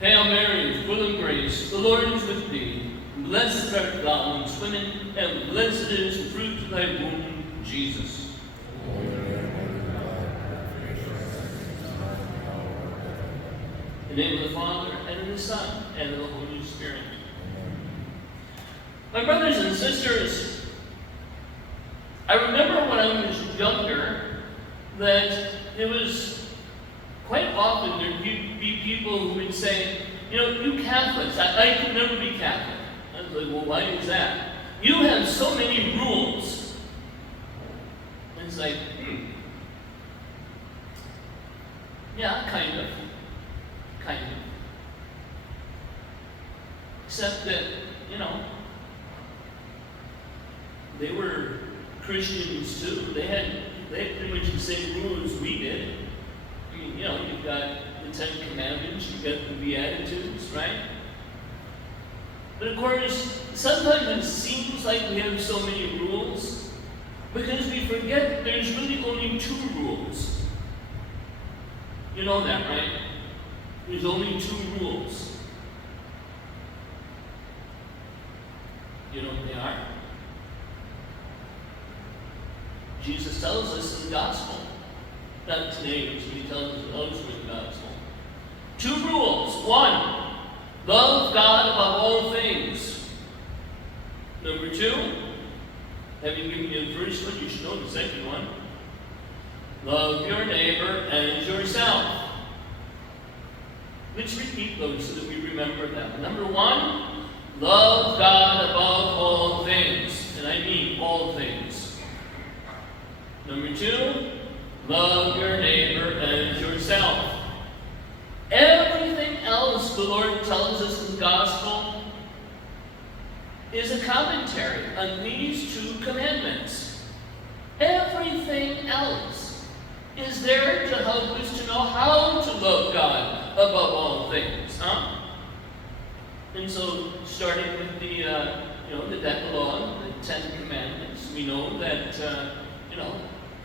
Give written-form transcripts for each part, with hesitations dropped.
Hail Mary, full of grace, the Lord is with thee. Blessed art thou amongst women, and blessed is the fruit of thy womb, Jesus. In the name of the Father, and of the Son, and of the Holy Spirit. My brothers and sisters, I remember when I was younger that it was quite often there'd be people who would say, you Catholics, I could never be Catholic. I was like, well, why is that? You have so many rules. And it's like, yeah, kind of. Except that, they were Christians too. They had pretty much the same rules we did. I mean, you've got the Ten Commandments, you've got the Beatitudes, right? But of course, sometimes it seems like we have so many rules because we forget that there's really only 2 rules. You know that, right? There's only 2 rules. You know what they are? Jesus tells us in the gospel. Not today, but he tells us elsewhere in the gospel. 2 rules. 1, love God above all things. Number 2, having given you the first one, you should know the second one. Love your neighbor as yourself. Let's repeat those so that we remember them. Number 1, love God above all things. And I mean all things. Number 2, love your neighbor as yourself. Everything else the Lord tells us in the gospel is a commentary on these 2 commandments. Everything else is there to help us to know how to love God above all things. And so, starting with the Decalogue, the 10 Commandments, we know that,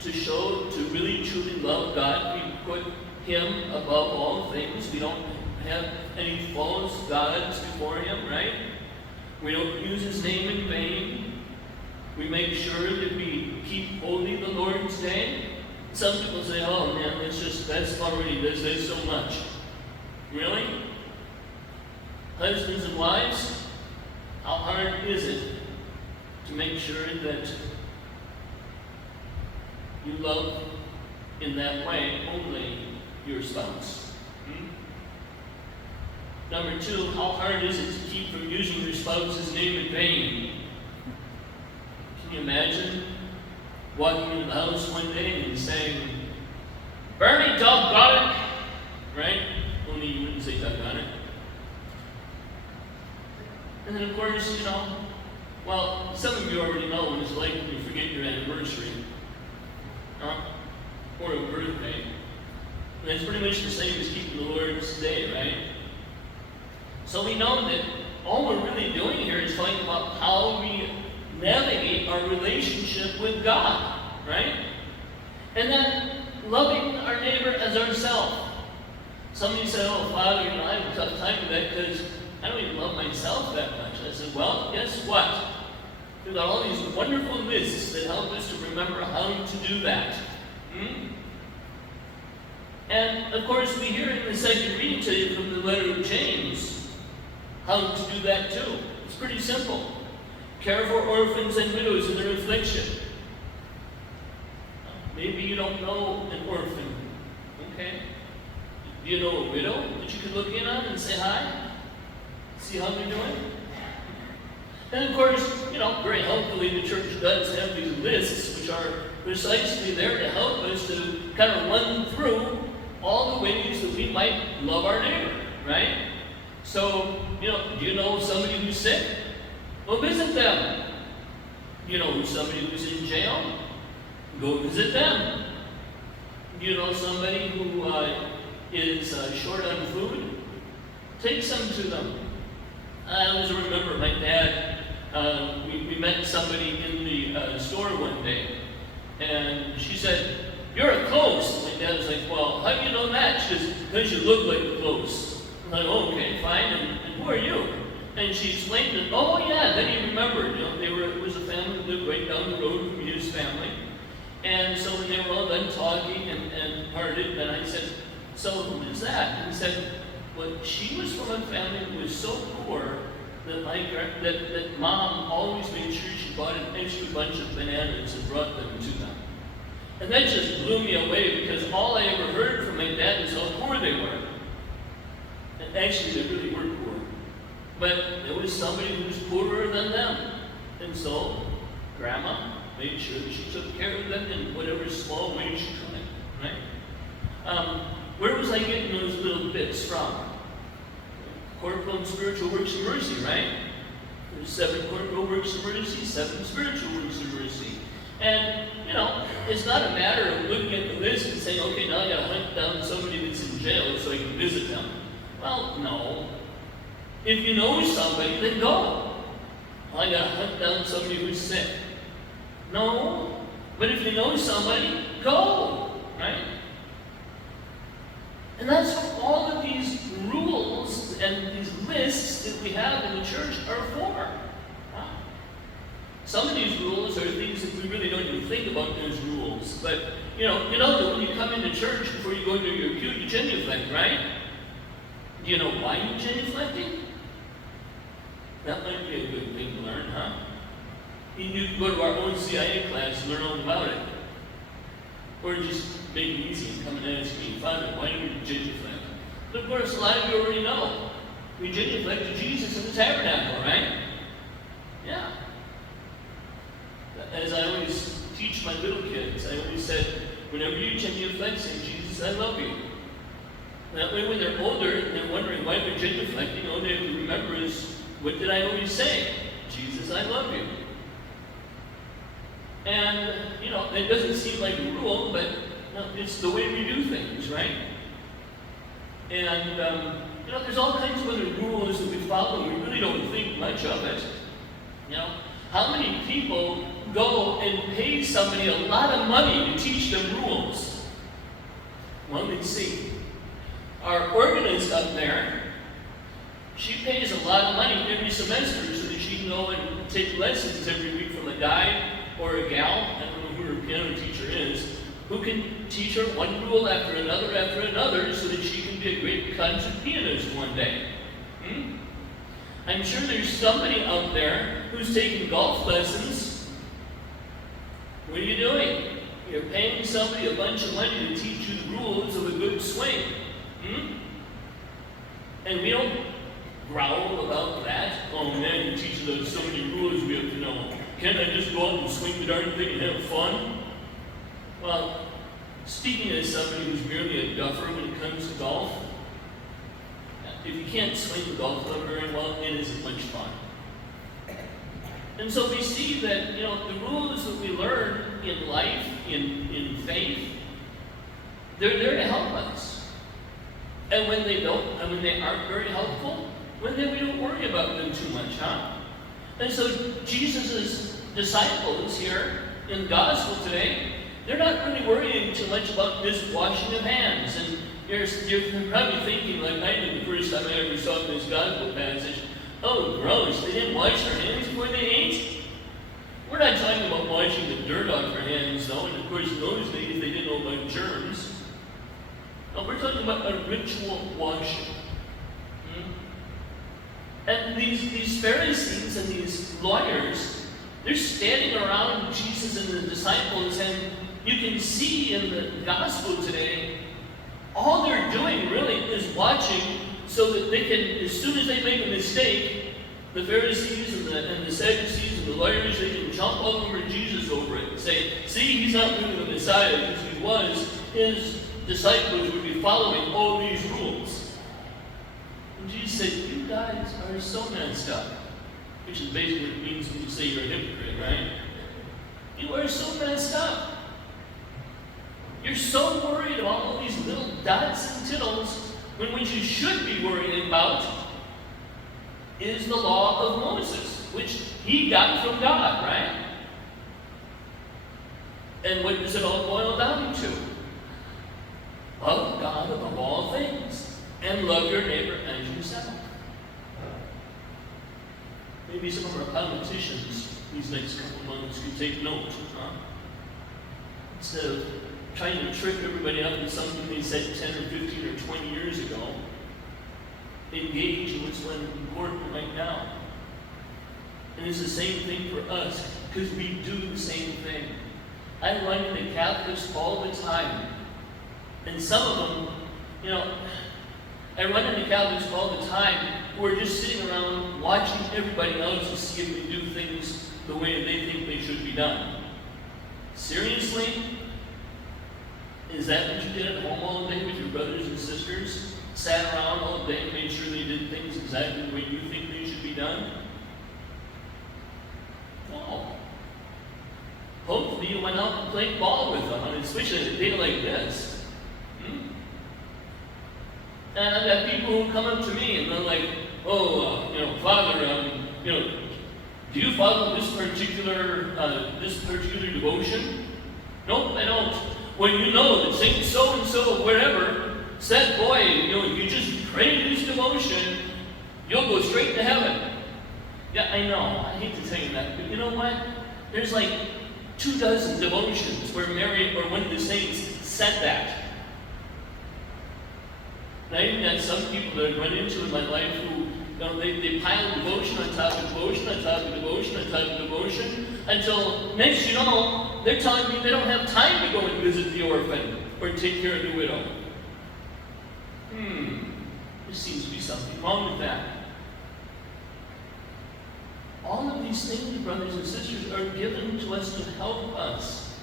to really truly love God, we put Him above all things. We don't have any false gods before Him, right? We don't use His name in vain. We make sure that we keep holy the Lord's Day. Some people say, oh man, that's so much. Really? Husbands and wives, how hard is it to make sure that you love in that way only your spouse? Number 2, how hard is it to keep from using your spouse's name in vain? Can you imagine walking into the house one day and saying, Bernie, doggone it, right? Only you wouldn't say doggone it. And then of course, some of you already know what it's like when you forget your anniversary. Or a birthday. And it's pretty much the same as keeping the Lord's Day, right? So we know that all we're really doing here is talking about how we navigate our relationship with God, right? And then loving our neighbor as ourselves. Somebody said, oh, Father, I have a tough time with that because I don't even love myself that much. I said, well, guess what? We've got all these wonderful lists that help us to remember how to do that. And of course, we hear in the second reading today from the letter of James how to do that too. It's pretty simple. Care for orphans and widows in their affliction. Maybe you don't know an orphan. Okay? Do you know a widow that you could look in on and say hi? See how they're doing? And of course, very helpfully the church does have these lists which are precisely there to help us to kind of run through all the ways that we might love our neighbor, right? So, do you know somebody who's sick? Well, visit them. Do you know somebody who's in jail? Go visit them. Do you know somebody who is short on food? Take some to them. I always remember my dad, we met somebody in the store one day, and she said, "You're a Klos." My dad was like, "Well, how do you know that?" She goes, "Because you look like a Klos." I'm like, oh, okay, fine, and who are you? And she explained it. Oh, yeah, then he remembered, it was a family that lived right down the road from his family. And so when they were all done talking and parted, then I said, so who is that? And he said, well, she was from a family that was so poor that mom always made sure she bought an extra bunch of bananas and brought them to them. And that just blew me away, because all I ever heard from my dad was how poor they were. And actually, they really were poor. But there was somebody who was poorer than them. And so, Grandma made sure that she took care of them in whatever small way she could, right? Where was I getting those little bits from? Corporal and spiritual works of mercy, right? There's 7 corporal works of mercy, 7 spiritual works of mercy. And, it's not a matter of looking at the list and saying, okay, now I gotta hunt down somebody that's in jail so I can visit them. Well, no. If you know somebody, then go. Well, I gotta hunt down somebody who's sick. No. But if you know somebody, go. Right? And that's what all of these rules and these lists that we have in the church are for. Some of these rules are things that we really don't even think about as rules. But, that when you come into church, before you go into your pew, you genuflect, right? Do you know why you're genuflecting? That might be a good thing to learn, huh? You can go to our own CIA class and learn all about it. Or just make it easy and come and ask me, Father, why do you genuflect? But of course, a lot of you already know. We genuflect to Jesus in the tabernacle, right? Yeah. As I always teach my little kids, I always said, whenever you genuflect, say, Jesus, I love you. That way when they're older and they're wondering why we're genuflecting, all they have to remember is, what did I always say? Jesus, I love you. And, it doesn't seem like a rule, but it's the way we do things, right? And, there's all kinds of other rules that we follow, and we really don't think much of it. How many people go and pay somebody a lot of money to teach them rules? Well, let's see. Our organist up there, she pays a lot of money every semester so that she can go and take lessons every week from a guy or a gal, I don't know who her piano teacher is, who can teach her one rule after another so that she can be a great concert pianist one day. I'm sure there's somebody out there who's taking golf lessons. What are you doing? You're paying somebody a bunch of money to teach you the rules of a good swing. And we don't growl about that. Oh man, you teach us so many rules we have to know. Can't I just go out and swing the darn thing and have fun? Well, speaking as somebody who's merely a duffer when it comes to golf, if you can't swing the golf club very well, it isn't much fun. And so we see that, the rules that we learn in life, in faith, they're there to help us. And when they don't, and when they aren't very helpful, then we don't worry about them too much, huh? And so Jesus' disciples here in the gospel today, they're not really worrying too much about this washing of hands. And you're probably thinking, like I did the first time I ever saw this gospel passage, oh, gross, they didn't wash their hands before they ate? We're not talking about washing the dirt off their hands, though, and of course in those days they didn't know about germs. No, we're talking about a ritual washing. And these Pharisees and these lawyers, they're standing around Jesus and the disciples, and you can see in the gospel today, all they're doing really is watching so that they can, as soon as they make a mistake, the Pharisees and the Sadducees and the lawyers, they can jump all over Jesus over it and say, see, he's not really the Messiah, because if he was, his disciples would be following all these rules. And Jesus said, you guys are so messed up. Which is basically what it means when you say you're a hypocrite, right? You are so messed up. You're so worried about all these little dots and tittles when what you should be worrying about is the law of Moses, which he got from God, right? And what does it all boil down to? Love God above all things and love your neighbor as yourself. Maybe some of our politicians these next couple of months can take note, huh? Instead of trying to trip everybody up with something they said 10 or 15 or 20 years ago, engage in what's important right now. And it's the same thing for us, because we do the same thing. I run into Catholics all the time. And some of them, I run into Catholics all the time who are just sitting around watching everybody else to see if they do things the way they think they should be done. Seriously? Is that what you did at home all day with your brothers and sisters? Sat around all day and made sure they did things exactly the way you think they should be done? No. Hopefully you went out and played ball with them, especially on a day like this. And I've got people who come up to me and they're like, Father, do you follow this particular devotion? Nope, I don't. When you know that Saint so-and-so, wherever, said, boy, if you just pray this devotion, you'll go straight to heaven. Yeah, I know. I hate to tell you that, but you know what? There's like 24 devotions where Mary or one of the saints said that. And I even got some people that I run into in my life who, they pile devotion on top of devotion, on top of devotion, on top of devotion, until next you know, they're telling me they don't have time to go and visit the orphan or take care of the widow. There seems to be something wrong with that. All of these things, brothers and sisters, are given to us to help us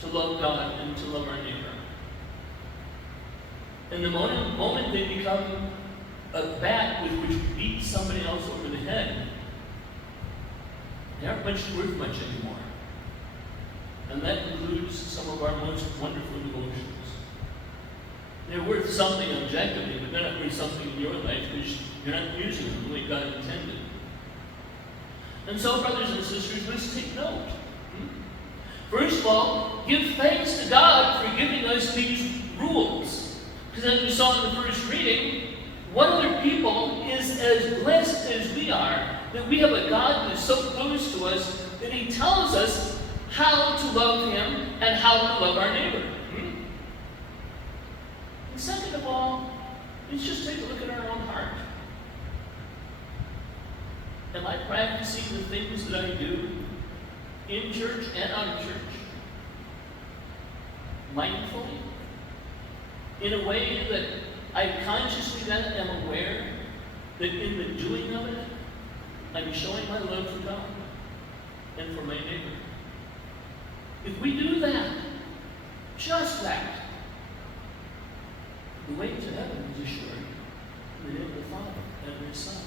to love God and to love our neighbor. And the moment they become a bat with which we beat somebody else over the head, they aren't worth much anymore. And that includes some of our most wonderful devotions. They're worth something objectively, but they're not worth something in your life because you're not using them the way God intended. And so, brothers and sisters, let's take note. First of all, give thanks to God for giving us these rules. Because as we saw in the first reading, what other people is as blessed as we are, that we have a God that is so close to us that He tells us how to love Him and how to love our neighbor. And second of all, let's just take a look at our own heart. Am I practicing the things that I do in church and out of church mindfully? In a way that I consciously then am aware that in the doing of it, I'm showing my love for God and for my neighbor. If we do that, just that, the way to heaven is assured in the name of the Father and of His Son